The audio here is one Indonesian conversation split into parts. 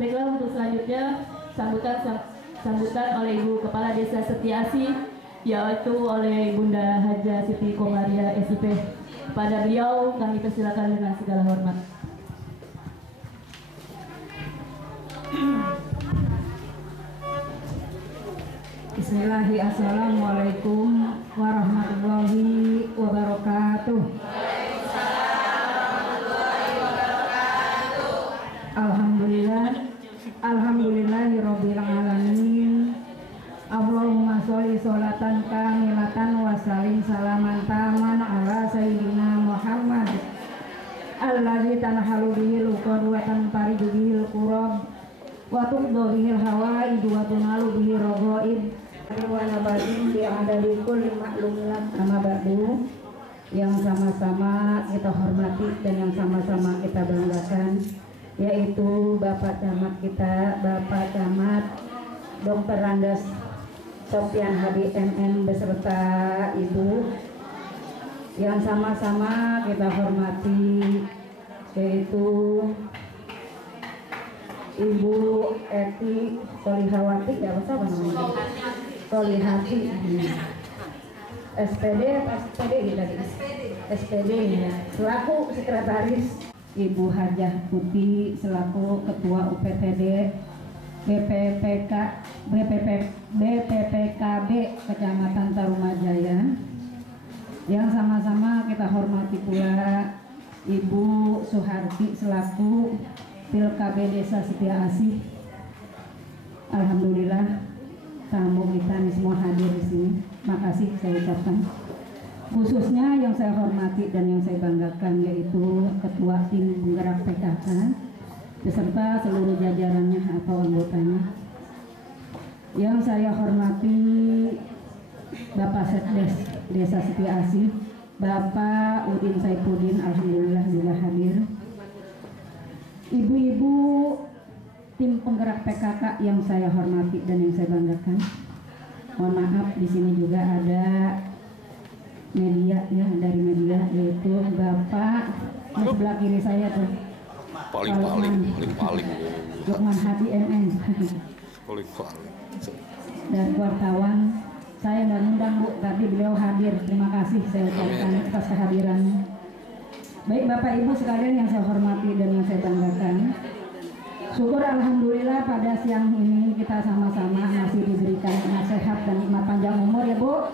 Baiklah, untuk selanjutnya sambutan oleh Ibu Kepala Desa Setiasi, yaitu oleh Bunda Haja Siti Komaria SIP. Kepada beliau kami persilakan dengan segala hormat. Bismillahirrahmanirrahim. Assalamualaikum warahmatullahi wabarakatuh. Alhamdulillahirabbil alamin. Allahumma sholli sholatan kamilatan wa sallim salaman taman ala sayyidina Muhammad allazi tanhalu bihil uqad wa tanfariju bihil qurab wa tuqdu bihil hawaid wa tunalu bihil raghaib wa nabadin bi adadi kulli ma'lumat amma ba'du. Yang sama-sama kita hormati dan yang sama-sama kita banggakan, yaitu Bapak Camat kita, Bapak Camat Dr. Randas Sofyan Hadi MN beserta Ibu. Yang sama-sama kita hormati, yaitu Ibu Eti Solihawati, ya apa namanya? Solihati. SPD ya, selaku sekretaris. Ibu Hajah Putih selaku Ketua UPTD BPPKB Kecamatan Tarumajaya. Yang sama-sama kita hormati pula Ibu Suharti selaku PILKB Desa Setia Asih. Alhamdulillah tamu kita semua hadir di sini. Makasih saya ucapkan. Khususnya yang saya hormati dan yang saya banggakan, yaitu Ketua Tim Penggerak PKK beserta seluruh jajarannya atau anggotanya. Yang saya hormati Bapak Sekdes Desa Setia Asih, Bapak Udin Saipudin, alhamdulillah juga hadir. Ibu-ibu tim penggerak PKK yang saya hormati dan yang saya banggakan. Mohon maaf, di sini juga ada media ya, dari media, yaitu Bapak di sebelah kiri saya tuh paling Lukman Hadi MN dan wartawan. Saya nggak ngundang Bu, tapi beliau hadir. Terima kasih saya ucapkan atas kehadirannya. Baik Bapak Ibu sekalian yang saya hormati dan yang saya banggakan, syukur alhamdulillah pada siang ini kita sama-sama masih diberikan nasihat dan nikmat panjang umur ya Bu.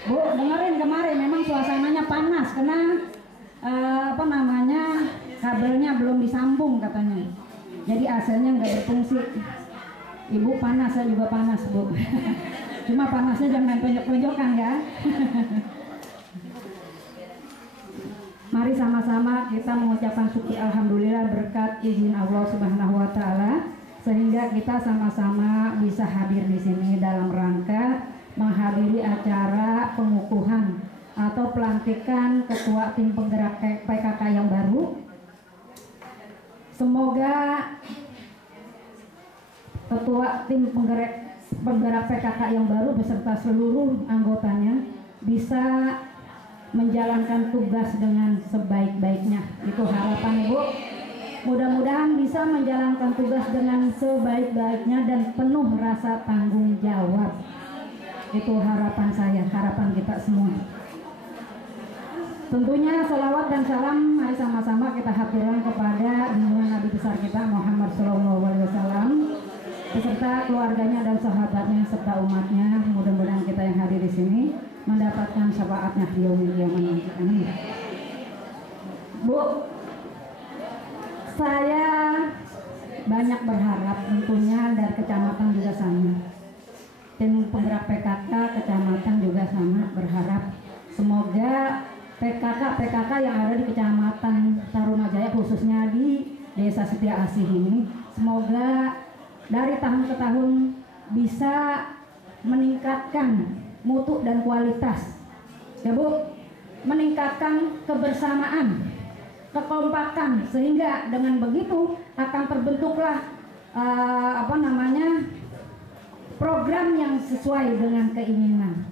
Bu, dengerin kemarin memang suasananya panas karena kabelnya belum disambung katanya. Jadi AC-nya nggak berfungsi. Ibu panas, saya juga panas Bu. Cuma panasnya jangan tonjok-tonjokan ya. Mari sama-sama kita mengucapkan syukur alhamdulillah berkat izin Allah Subhanahu wa taala sehingga kita sama-sama bisa hadir di sini dalam rangka menghadiri acara pengukuhan atau pelantikan Ketua Tim Penggerak PKK yang baru. Semoga Ketua Tim Penggerak PKK yang baru beserta seluruh anggotanya bisa menjalankan tugas dengan sebaik-baiknya. Itu harapan Ibu. Mudah-mudahan bisa menjalankan tugas dengan sebaik-baiknya dan penuh rasa tanggung jawab. Itu harapan saya, harapan kita semua. Tentunya salawat dan salam mari sama-sama kita haturkan kepada junjungan Nabi besar kita Muhammad SAW beserta keluarganya dan sahabatnya serta umatnya. Mudah-mudahan kita yang hadir di sini mendapatkan syafaatnya di yaumil qiyamah nanti. Amin. Bu, saya banyak berharap tentunya dari kecamatan juga sama. Tim penggerak PKK kecamatan juga sama berharap semoga PKK yang ada di Kecamatan Tarumajaya khususnya di Desa Setia Asih ini semoga dari tahun ke tahun bisa meningkatkan mutu dan kualitas ya Bu, meningkatkan kebersamaan, kekompakan, sehingga dengan begitu akan terbentuklah program yang sesuai dengan keinginan.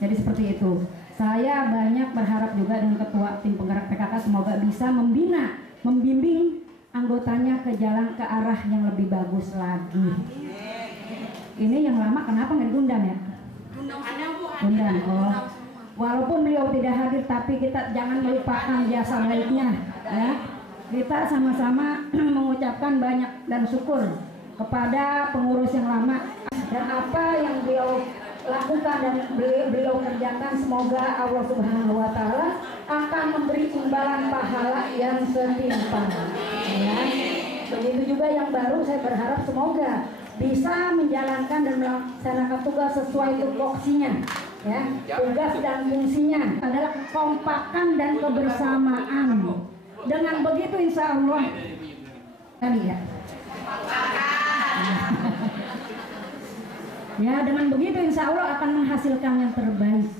Jadi seperti itu. Saya banyak berharap juga dengan Ketua Tim Penggerak PKK semoga bisa membina, membimbing anggotanya ke jalan ke arah yang lebih bagus lagi. Ini yang lama kenapa nggak diundang ya? Undang. Oh. Walaupun beliau tidak hadir, tapi kita jangan melupakan jasa baiknya, ya. Kita sama-sama mengucapkan banyak dan syukur kepada pengurus yang lama dan apa yang beliau lakukan dan beliau kerjakan. Semoga Allah Subhanahu wa Ta'ala akan memberi imbalan pahala yang setimpal, ya. Begitu juga yang baru, saya berharap semoga bisa menjalankan dan melaksanakan tugas sesuai tupoksinya, ya. Tugas dan fungsinya adalah kekompakan dan kebersamaan. Dengan begitu insya Allah ya. Ya, dengan begitu insya Allah akan menghasilkan yang terbaik,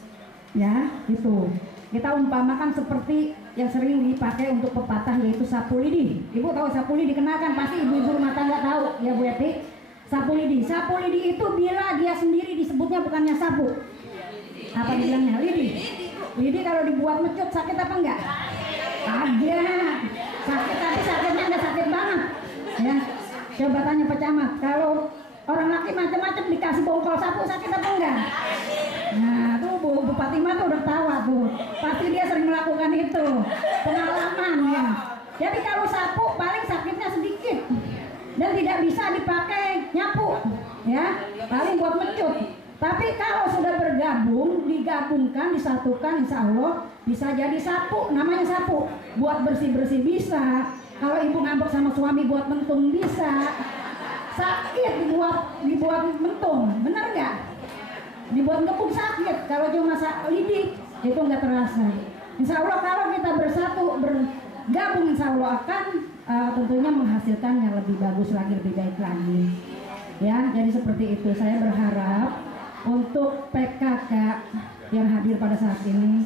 ya. Itu kita umpamakan seperti yang sering dipakai untuk pepatah, yaitu sapu lidi. Ibu tahu sapu lidi, kenalkan, pasti ibu-ibu rumah tangga tahu ya Bu Eti. Sapu lidi itu bila dia sendiri disebutnya bukannya sapu, apa dibilangnya? Lidi. Lidi kalau dibuat mecut sakit apa enggak? Ada sakit, tapi sakitnya enggak sakit banget, ya. Coba tanya Pak Camat, kalau orang laki macam-macam dikasih bongkol sapu sakit apa enggak? Nah tuh Bu Fatimah tuh udah tahu tuh, pasti dia sering melakukan itu, pengalaman ya. Jadi kalau sapu paling sakitnya sedikit dan tidak bisa dipakai nyapu, ya, paling buat mencut. Tapi kalau sudah bergabung, digabungkan, disatukan, insya Allah bisa jadi sapu. Namanya sapu, buat bersih-bersih bisa. Kalau ibu ngambek sama suami buat mentung bisa. Sakit dibuat mentung, benar nggak? Dibuat ngepung sakit. Kalau cuma lidi itu nggak terasa. Insya Allah kalau kita bersatu, bergabung, insya Allah akan tentunya menghasilkan yang lebih bagus lagi, lebih baik lagi, ya. Jadi seperti itu, saya berharap untuk PKK yang hadir pada saat ini,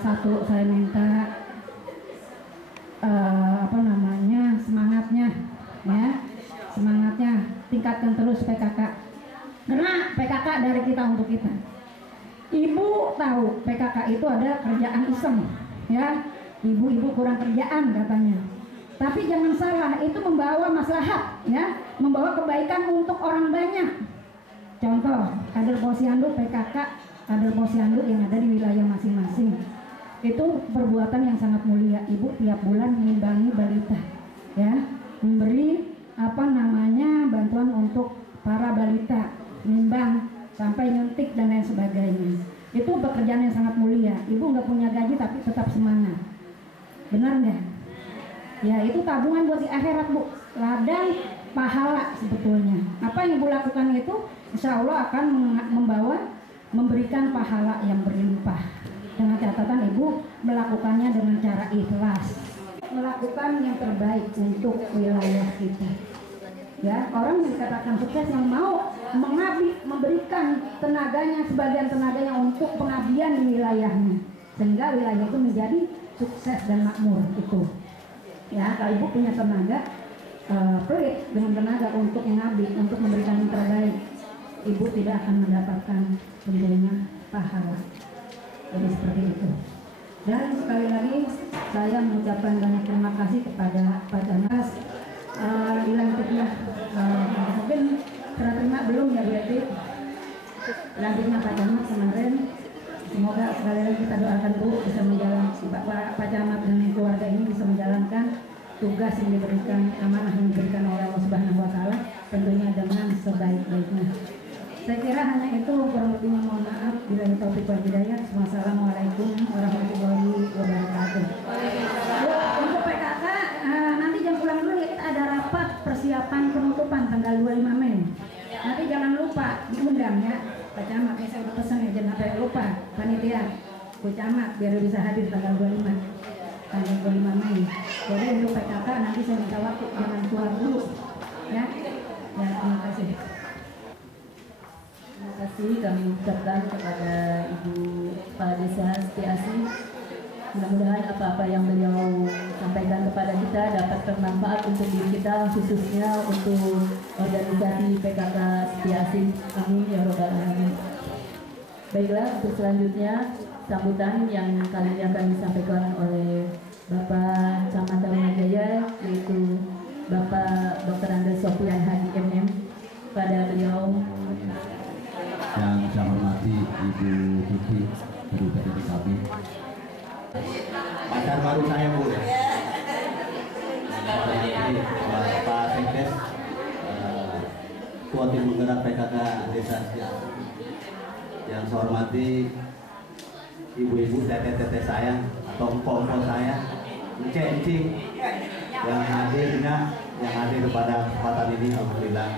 satu saya minta semangatnya, ya, semangatnya tingkatkan terus PKK, karena PKK dari kita untuk kita. Ibu tahu PKK itu ada kerjaan iseng, ya. Ibu-ibu kurang kerjaan katanya. Tapi jangan salah, itu membawa maslahat, ya, membawa kebaikan untuk orang banyak. Contoh, kader posyandu PKK, kader posyandu yang ada di wilayah masing-masing. Itu perbuatan yang sangat mulia. Ibu tiap bulan mengimbangi balita, ya, memberi bantuan untuk para balita, nimbang sampai nyuntik dan lain sebagainya. Itu pekerjaan yang sangat mulia. Ibu nggak punya gaji tapi tetap semangat. Benar nggak? Ya, itu tabungan buat di akhirat, Bu. Ladang pahala sebetulnya. Apa yang Ibu lakukan itu insya Allah akan memberikan pahala yang berlimpah. Dengan catatan Ibu melakukannya dengan cara ikhlas, melakukan yang terbaik untuk wilayah kita. Ya, orang yang dikatakan sukses yang mau mengabdi, memberikan tenaganya, sebagian tenaganya untuk pengabdian di wilayahnya, sehingga wilayah itu menjadi sukses dan makmur itu. Ya, kalau Ibu punya tenaga, pelit dengan tenaga untuk mengabdi, untuk memberikan yang terbaik, Ibu tidak akan mendapatkan tentunya pahala. Jadi seperti itu. Dan sekali lagi saya mengucapkan banyak terima kasih kepada Pak Camat. Dilantiknya mungkin pernah terima belum ya Bu Eti? Lantiknya Pak Camat kemarin. Semoga sekali lagi kita doakan Bu bisa menjalankan, Pak Camat dan keluarga ini bisa menjalankan tugas yang diberikan, amanah yang diberikan oleh Allah Subhanahu wa Ta'ala, tentunya dengan sebaik-baiknya. Saya kira hanya itu, kurang lebihnya mohon maaf. Bila taufik wal hidayah. Wassalamualaikum warahmatullahi wabarakatuh. Untuk PKK nanti jam pulang dulu ya, kita ada rapat persiapan penutupan tanggal 25 Mei. Nanti jangan lupa diundang ya Pak Camat. Saya udah pesan ya, jangan sampai lupa panitia Bu Camat biar bisa hadir tanggal 25 Mei. Jadi untuk PKK nanti saya minta waktu, jangan keluar dulu ya. Ya, terima kasih. Terima kasih kami ucapkan kepada Ibu Kepala Desa Setiasi. Mudah-mudahan apa-apa yang beliau sampaikan kepada kita dapat bermanfaat untuk diri kita, khususnya untuk organisasi PKK Setiasi. Amin ya robbal alamin. Baiklah, untuk selanjutnya sambutan yang kali ini akan disampaikan oleh Bapak Camat Tarunajaya, yaitu Pak Sekdes, Ketua Tim Penggerak PKK Desa Setiasi. Yang saya hormati ibu-ibu, teteh-teteh saya atau empok-empok saya, encik-encik yang hadir pada kesempatan ini, alhamdulillah.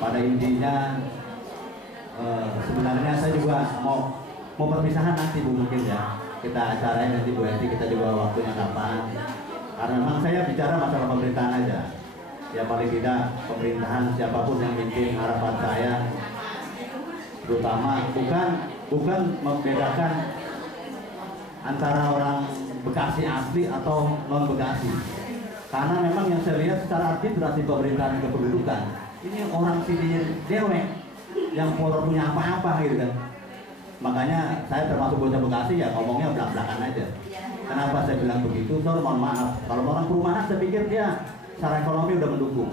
Pada intinya sebenarnya saya juga mau perpisahan nanti Bu, mungkin ya kita acaranya nanti Bu Eti, kita juga waktunya kapan, karena memang saya bicara masalah pemerintahan aja ya, paling tidak pemerintahan siapapun yang mimpin, harapan saya terutama bukan membedakan antara orang Bekasi asli atau non Bekasi, karena memang yang saya lihat secara administrasi pemerintahan kependudukan ini orang sini dewek yang punya apa-apa gitu kan. Makanya saya termasuk bocah Bekasi ya ngomongnya belak-belakan aja. Kenapa saya bilang begitu? Soal mohon maaf, kalau orang perumahan saya pikir dia secara ekonomi udah mendukung,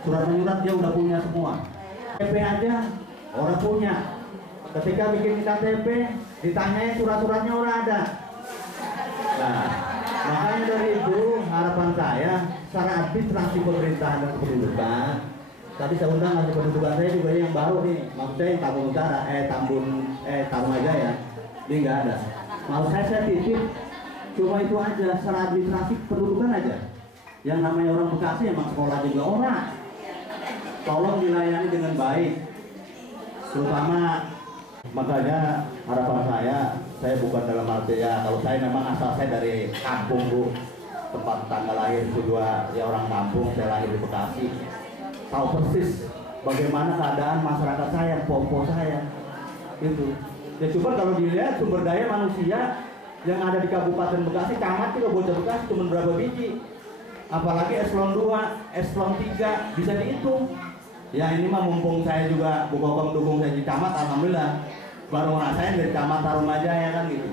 surat menyurat dia udah punya semua, KTP aja orang punya. Ketika bikin KTP ditanyain surat-suratnya orang ada. Nah, makanya dari itu harapan saya secara administrasi pemerintahan dan kependudukan. Tadi saya undang hasil pendudukan saya juga yang baru nih, maksud saya Tambun Utara, Tarumajaya, ini nggak ada. Mau saya titip, cuma itu aja, secara administrasi pendudukan aja. Yang namanya orang Bekasi emang sekolah juga orang. Tolong dilayani dengan baik, terutama makanya harapan saya bukan dalam arti ya, kalau saya memang asal saya dari kampung Bu, tempat tanggal lahir juga ya orang kampung, saya lahir di Bekasi. Tahu persis bagaimana keadaan masyarakat saya, pompo saya itu. Ya coba kalau dilihat sumber daya manusia yang ada di Kabupaten Bekasi, camat juga bocah Bekasi cuma berapa biji, apalagi eselon 2, eselon 3 bisa dihitung. Ya ini mah mumpung saya juga Bu Kokom dukung saya di camat, alhamdulillah baru ngerasain dari camat Tarumajaya kan gitu.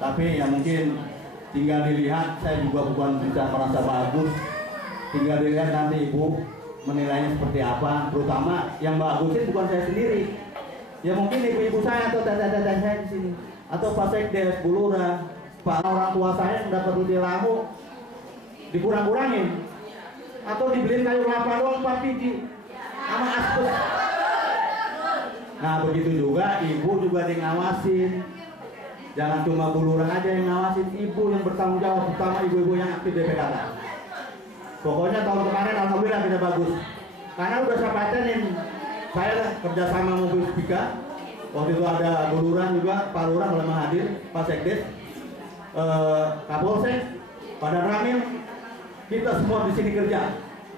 Tapi ya mungkin tinggal dilihat, saya juga bukan bisa merasa bagus, tinggal dilihat nanti Ibu menilainya seperti apa, terutama yang bagusin bukan saya sendiri. Ya mungkin ibu-ibu saya atau teteh-teteh saya di sini, atau Pak Sekdes, Bu Lurah, Pak orang tua saya yang dapat uji lamu dikurang-kurangin, atau dibeliin kayu kelapa doang 4 biji sama asbes. Nah begitu juga ibu juga ngawasin, jangan cuma Bu Lurah aja yang ngawasin, ibu yang bertanggung jawab, terutama ibu-ibu yang aktif di PKK. Pokoknya tahun kemarin alhamdulillah kita bagus, karena udah saya patenin, saya kerjasama mobil Spika. Waktu itu ada Bu Lurah juga, Pak Lurah kalau hadir, Pak Sekdes, Kapolsek, pada Ramil, kita semua di sini kerja.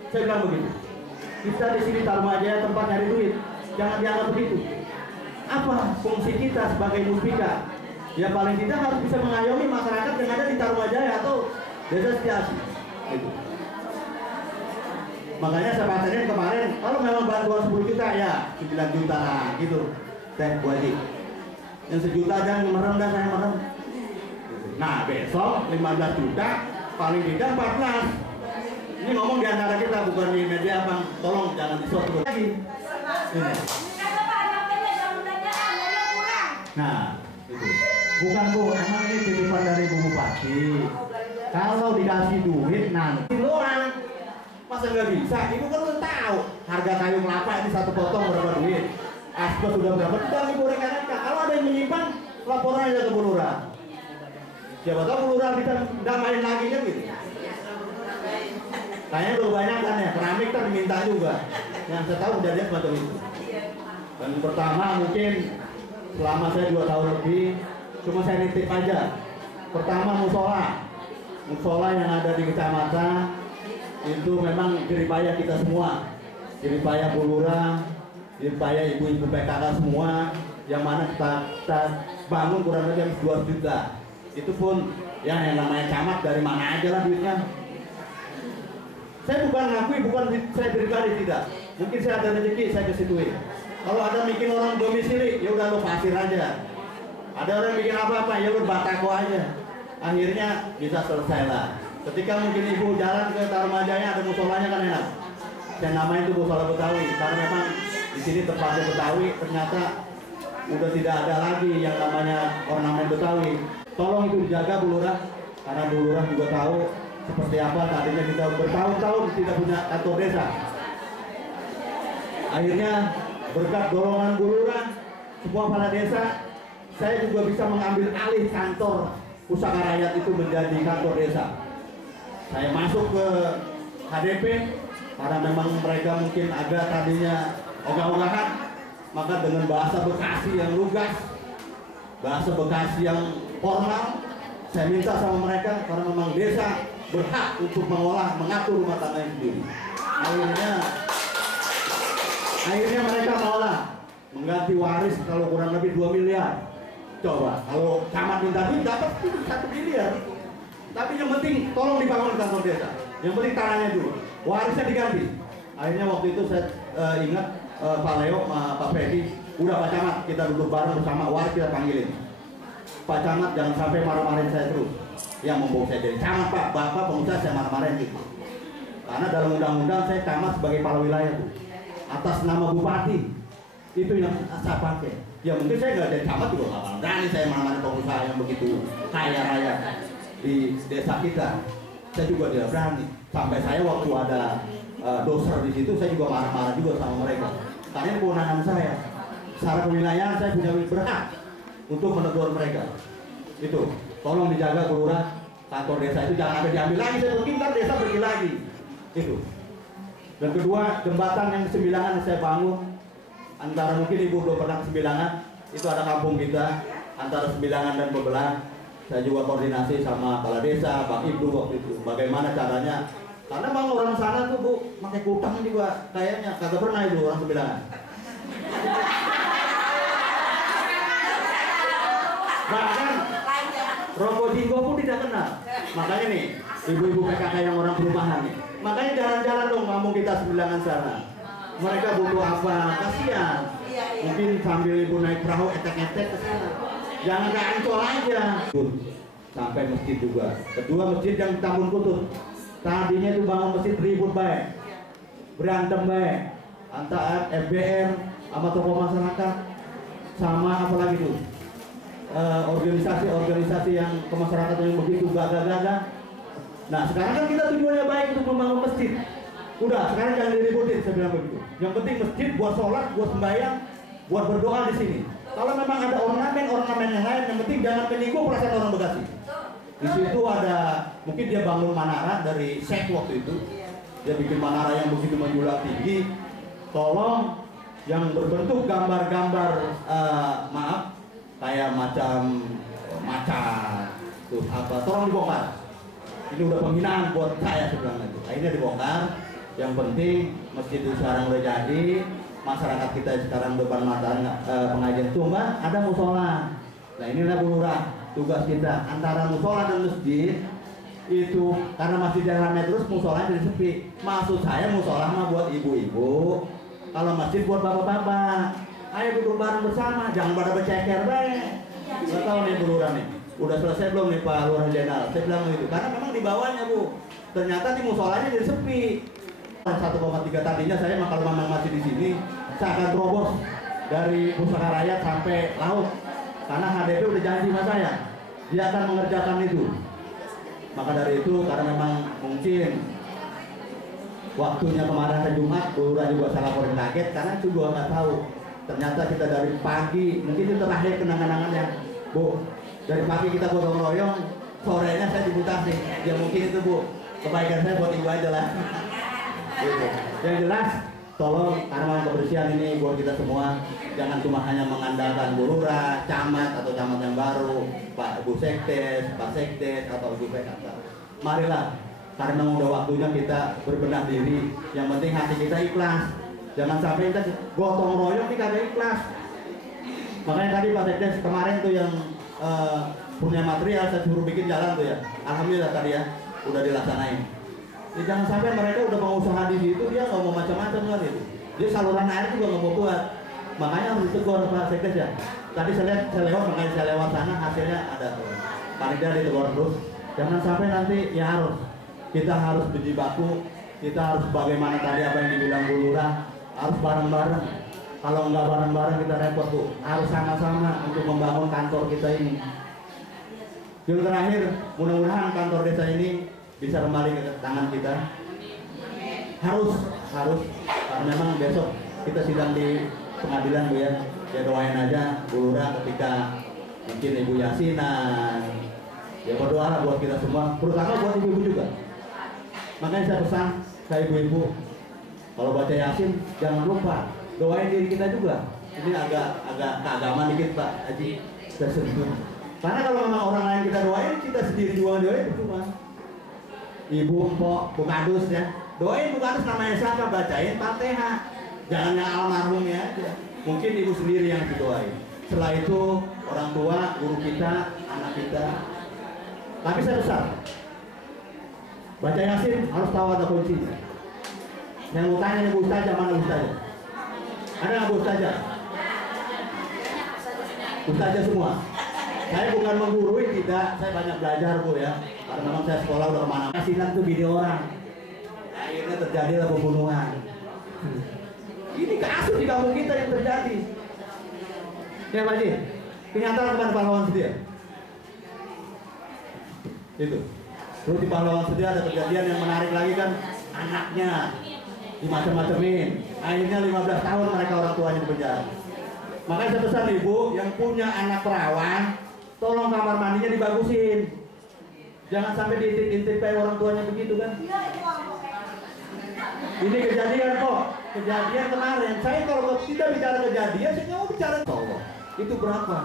Saya bilang begitu, kita di sini Tarumajaya tempat nyari duit, jangan dianggap begitu. Apa fungsi kita sebagai Muspika? Ya paling tidak harus bisa mengayomi masyarakat yang ada di Tarumajaya atau Desa Setiasi. Gitu. Makanya saya patenin kemarin, kalau memang bantuan 10 juta ya 9 juta lah gitu, Teh Bu Haji. Yang 1 juta aja merem dah, saya merem. Nah besok 15 juta, paling tidak 14. Ini ngomong di antara kita, bukan di media Bang. Tolong jangan disuatu lagi. Ini. Nah itu. Bukan Bu, emang ini titipan dari Bu Bupati. Kalau dikasih duit nanti doang. Masa nggak bisa? Ibu kan udah tahu harga kayu kelapa ini 1 potong berapa duit, asbes sudah berapa, tidak Ibu rekan-rekan. Kalau ada yang menyimpan, laporan aja ke Bu Lurah. Siapa tahu Bu Lurah bisa main lagi kan gitu. Kayaknya udah banyak kan ya, keramik kan diminta juga. Yang saya tahu udah lihat semacam itu. Dan pertama mungkin selama saya 2 tahun lebih, cuma saya nitip aja. Pertama musola yang ada di kecamatan itu memang jeripaya kita semua, jeripaya Bu Lurah, jeripaya ibu-ibu PKK semua, yang mana kita bangun kurang lebih 2 juta. Itu pun ya yang namanya camat dari mana aja lah duitnya. Saya bukan ngakui, bukan saya pribadi tidak. Mungkin saya ada rezeki saya kesituin. Kalau ada bikin orang domisili, ya udah lo pasir aja. Ada orang bikin apa-apa, ya lo batako aja. Akhirnya bisa selesai lah. Ketika mungkin ibu jalan ke Tarumajaya ada musolanya kan enak. Saya namain itu musola Betawi karena memang di sini tempatnya Betawi, ternyata udah tidak ada lagi yang namanya ornamen Betawi. Tolong itu dijaga Bu Lurah, karena Bu Lurah juga tahu seperti apa tadinya kita bertahun-tahun tidak punya kantor desa. Akhirnya berkat dorongan Bu Lurah, semua kepala desa, saya juga bisa mengambil alih kantor Pusaka Rakyat itu menjadi kantor desa. Saya masuk ke HDP karena memang mereka mungkin agak tadinya ogah-ogahan, maka dengan bahasa Bekasi yang lugas, bahasa Bekasi yang formal, saya minta sama mereka karena memang desa berhak untuk mengatur rumah tangganya sendiri. Akhirnya mereka malah mengganti waris kalau kurang lebih 2 miliar. Coba kalau camat minta duit dapat 1 miliar. Tapi yang penting tolong dibangun kantor desa. Yang penting tanahnya dulu, warisnya diganti. Akhirnya waktu itu saya ingat Pak Leo, Pak Fedi, udah Pak Camat, kita duduk bareng bersama, waris kita panggilin. Pak Camat jangan sampai marah-marahin saya terus. Yang membawa saya jadi camat, Pak, Bapak pengusaha saya marah-marahin gitu. Karena dalam undang-undang saya camat sebagai kepala wilayah tuh, atas nama bupati. Itu yang saya pakai. Ya mungkin saya nggak jadi camat juga nggak berani saya marah-marahin pengusaha yang begitu kaya raya di desa kita. Saya juga tidak berani. Sampai saya waktu ada doser di situ, saya juga marah-marah juga sama mereka. Karena ini kewenangan saya. Secara kewilayahan saya punya berhak untuk menegur mereka. Itu, tolong dijaga Bu Lurah, kantor desa itu jangan sampai diambil lagi. Saya mungkin kan desa pergi lagi. Itu. Dan kedua, jembatan yang Sembilangan saya bangun antara mungkin Ibu belum pernah ke Sembilangan, itu ada kampung kita antara Sembilangan dan Bebelan. Saya juga koordinasi sama kepala desa, Bang Ibnu waktu itu. Bagaimana caranya? Karena bang orang sana tuh Bu pakai kutang juga kayaknya kagak pernah itu orang Sembilangan. Bahkan rokok jinggo pun tidak kenal. Makanya nih ibu-ibu PKK yang orang perumahan nih. Makanya jalan-jalan dong kampung kita Sembilangan sana. Mereka butuh apa? Kasihan. Mungkin sambil ibu naik perahu etek-etek ke sana. Jangan ke Ancol aja. Sampai masjid juga. Kedua masjid yang Tambun Kutut. Tadinya itu bangun masjid ribut baik, berantem baik antara FBR sama tokoh masyarakat sama apalagi itu organisasi-organisasi yang kemasyarakatan yang begitu gagah-gagah. Nah sekarang kan kita tujuannya baik untuk membangun masjid. Udah sekarang jangan diributin, saya bilang begitu. Yang penting masjid buat sholat, buat sembahyang, buat berdoa di sini. Kalau memang ada ornamen yang lain, yang penting jangan menyinggung perasaan orang Bekasi. Di situ ada, mungkin dia bangun menara dari sek waktu itu. Dia bikin menara yang begitu menjulang tinggi. Tolong yang berbentuk gambar-gambar maaf, kayak macam macan, tuh apa, tolong dibongkar. Ini udah penghinaan buat saya sebenarnya itu. Akhirnya dibongkar. Yang penting masjid itu sekarang udah jadi. Masyarakat kita sekarang depan mata pengajian cuma ada musola. Nah inilah Bu Lurah. Tugas kita antara musola dan masjid itu karena masjid ramai terus musola jadi sepi. Maksud saya musola mah buat ibu-ibu, kalau masjid buat bapak-bapak. Ayo duduk bareng bersama, jangan pada berceker baik. Nggak tahu nih Bu Lurah nih, udah selesai belum nih Pak Lurah Jenderal? Saya bilang gitu, karena memang di bawahnya Bu, ternyata di musolanya jadi sepi. 1,3 tadinya saya kalau memang masih di sini, saya akan terobos dari Pusaka Rakyat sampai laut. Karena HDP udah janji sama saya, dia akan mengerjakan itu. Maka dari itu, karena memang mungkin waktunya kemarin hari Jumat, Bu Lurah juga saya laporin kaget, karena itu juga nggak tahu. Ternyata kita dari pagi, mungkin itu terakhir kenangan-kenangannya, Bu. Dari pagi kita gotong royong, sorenya saya dibutasi. Ya mungkin itu Bu, kebaikan saya buat ibu aja lah. Gitu. Yang jelas, tolong karena kebersihan ini buat kita semua, jangan cuma hanya mengandalkan Bu Lurah, camat atau camat yang baru, Pak Ibu Sekdes, Pak Sekdes atau Ibu PKK. Marilah, karena udah waktunya kita berbenah diri. Yang penting hati kita ikhlas. Jangan sampai kita gotong royong ini kagak ikhlas. Makanya tadi Pak Sekdes kemarin tuh yang punya material saya suruh bikin jalan tuh ya. Alhamdulillah tadi ya udah dilaksanain. Ya, jangan sampai mereka udah mau usaha di situ dia nggak mau macam-macam kan itu. Dia saluran air juga nggak mau buat. Makanya harus ditegur Pak Sekdes ya. Tadi saya lewat makanya saya lewat sana hasilnya ada tuh. Panitia ditegur terus. Jangan sampai nanti ya kita harus berjibaku. Kita harus bagaimana tadi apa yang dibilang Bu Lurah, harus bareng-bareng. Kalau nggak bareng-bareng kita repot tuh. Harus sama-sama untuk membangun kantor kita ini. Yang terakhir, mudah-mudahan kantor desa ini bisa kembali ke tangan kita. Harus karena memang besok kita sidang di pengadilan Bu ya. Ya doain aja Bu Lurah ketika mungkin Ibu Yasinan. Ya berdoa buat kita semua, terutama buat ibu-ibu juga. Makanya saya pesan ke ibu-ibu, kalau baca Yasin jangan lupa doain diri kita juga. Ini agak keagamaan dikit Pak Haji, saya sentuh. Karena kalau memang orang lain kita doain, kita sendiri juga doain cuma. Ibu, empok, Bu Kadus ya, doain Bu Kadus namanya siapa, bacain Fatihah. Jangan yang almarhumnya aja. Mungkin ibu sendiri yang didoain. Setelah itu orang tua, guru kita, anak kita. Tapi saya besar. Baca Yasin harus tahu ada kuncinya. Yang mau tanya nih Bu Ustazah, mana Bu Ustazah? Ada nggak Bu Ustazah? Ustazah semua. Saya bukan menggurui, tidak. Saya banyak belajar Bu ya. Karena memang saya sekolah udah kemana. Yasinan tuh video orang. Akhirnya terjadilah pembunuhan. Ini kasus di kampung kita yang terjadi. Ya Pak Haji, kenyataan kepada pahlawan setia. Itu. Terus di pahlawan setia ada kejadian yang menarik lagi kan, anaknya dimacam-macamin. Akhirnya 15 tahun mereka orang tuanya di penjara. Makanya saya pesan ibu yang punya anak perawan, tolong kamar mandinya dibagusin. Jangan sampai diintip-intip kayak orang tuanya begitu kan. Ini kejadian kok, kejadian kemarin. Saya kalau tidak bicara kejadian, saya mau bicara Allah. Itu berapa?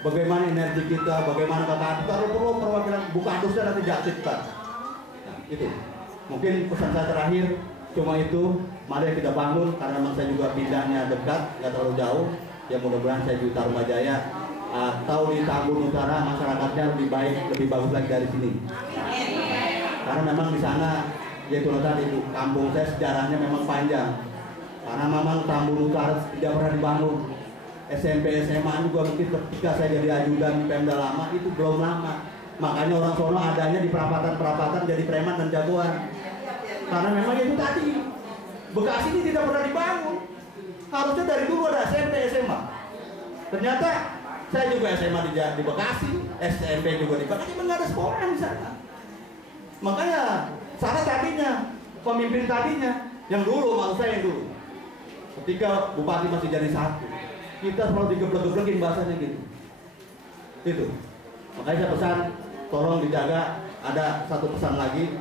Bagaimana energi kita, bagaimana kata kalau perlu perwakilan buka dusnya nanti diaktifkan. Nah, itu. Mungkin pesan saya terakhir cuma itu. Mari kita bangun karena memang saya juga pindahnya dekat, nggak terlalu jauh. Ya mudah-mudahan saya di Tarumajaya atau di Tambun Utara masyarakatnya lebih baik, lebih bagus lagi dari sini. Karena memang di sana yaitu tadi itu kampung saya sejarahnya memang panjang. Karena memang Tambun Utara tidak pernah dibangun. SMP, SMA juga mungkin ketika saya jadi ajudan di Pemda lama itu belum lama. Makanya orang sono adanya di perapatan-perapatan jadi preman dan jagoan. Karena memang itu tadi Bekasi ini tidak pernah dibangun. Harusnya dari dulu ada SMP, SMA. Ternyata saya juga SMA di Bekasi, SMP juga di Bekasi, memang nggak ada sekolah di sana. Makanya sana tadinya pemimpin tadinya yang dulu, maksud saya yang dulu. Ketika bupati masih jadi satu, kita selalu digeblek-geblekin bahasanya gitu. Itu. Makanya saya pesan, tolong dijaga. Ada satu pesan lagi,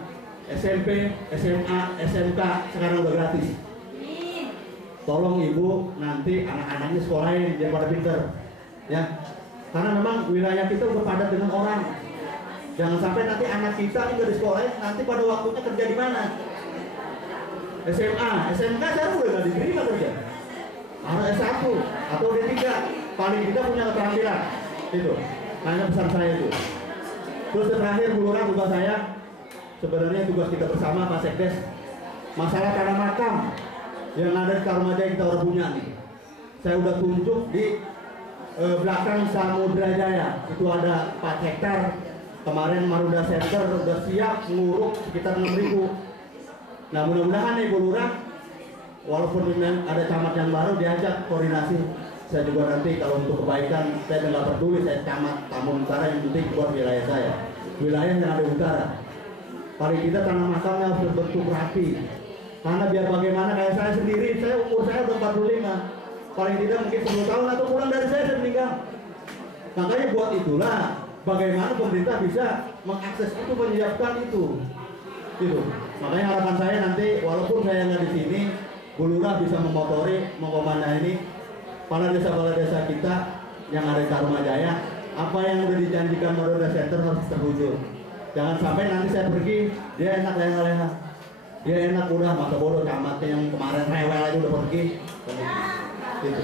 SMP, SMA, SMK sekarang udah gratis. Tolong ibu nanti anak-anaknya sekolahin biar pada pinter, ya. Karena memang wilayah kita udah padat dengan orang. Jangan sampai nanti anak kita juga di sekolahin, nanti pada waktunya kerja di mana? SMA, SMK sekarang udah nggak diterima kerja. Harus S1 atau D3, paling tidak punya keterampilan. Itu. Hanya pesan saya itu. Terus terakhir Bu Lurah, tugas saya sebenarnya tugas kita bersama Pak Sekdes, masalah tanah makam yang ada di Tarumajaya kita udah punya nih. Saya udah tunjuk di belakang Samudra Jaya itu ada 4 hektar. Kemarin Marunda Center udah siap nguruk sekitar 6.000. Nah mudah-mudahan nih Bu Lurah, walaupun ada camat yang baru diajak koordinasi. Saya juga nanti kalau untuk kebaikan saya nggak peduli saya camat Tambun Utara, yang penting buat wilayah saya, wilayah yang ada utara. Paling kita tanah makamnya harus berbentuk rapi. Karena biar bagaimana kayak saya sendiri, saya umur saya udah 45. Paling tidak mungkin 10 tahun atau kurang dari saya meninggal. Makanya buat itulah bagaimana pemerintah bisa mengakses itu, menyiapkan itu. Gitu. Makanya harapan saya nanti walaupun saya nggak di sini, Bu Lurah bisa memotori, mengkomandai kepala desa kita yang ada di Tarumajaya, apa yang sudah dijanjikan Marunda Center harus terwujud. Jangan sampai nanti saya pergi, dia enak leha-leha, dia enak udah masa bodoh camatnya yang kemarin rewel aja udah pergi. Gitu.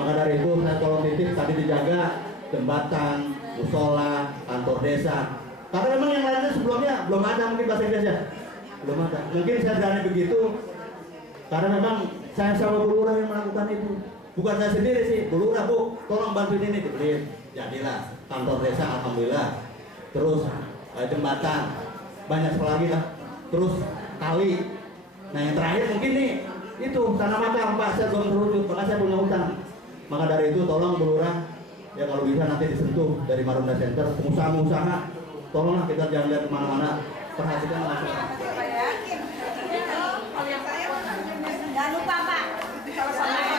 Maka dari itu saya tolong titip tadi dijaga jembatan, musola, kantor desa. Karena memang yang lainnya sebelumnya belum ada, mungkin bahasa Inggrisnya belum ada. Mungkin saya berani begitu karena memang saya sama Bu Lurah yang melakukan itu. Bukan saya sendiri sih, Bu Lurah, Bu, tolong bantuin ini dibeliin. Jadilah kantor desa, alhamdulillah. Terus jembatan, banyak lagi lah. Terus kali. Nah yang terakhir mungkin nih itu tanah makam Pak, saya belum terwujud, maka saya punya utang. Maka dari itu tolong Bu Lurah, ya kalau bisa nanti disentuh dari Marunda Center, pengusaha-pengusaha tolonglah kita jangan lihat kemana-mana, perhatikan masyarakat. Jangan lupa Pak, kalau sama